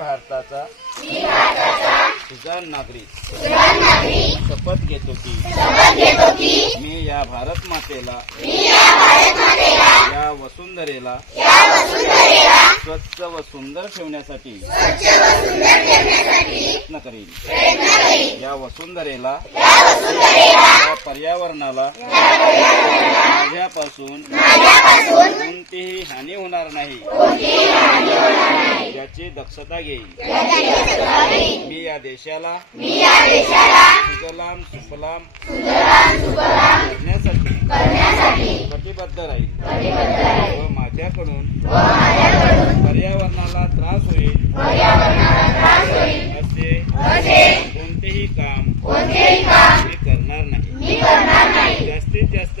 भारताचा सुजाण नागरिक. शपथ घेतो की मी या भारत मातेला या वसुंधरेला स्वच्छ व सुंदर ठेवण्यासाठी प्रयत्न करीन. या वसुंधरेला या पर्यावरणाला माझ्यापासून कोणतीही हानी होणार नाही. याची दक्षता घेईन. मी या देशाला सुजलाम सुफलाम करण्यासाठी कटिबद्ध राहील व माझ्याकडून पर्यावरणाला त्रास होईल. असे कोणतेही काम मी करणार नाही. जास्तीत जास्त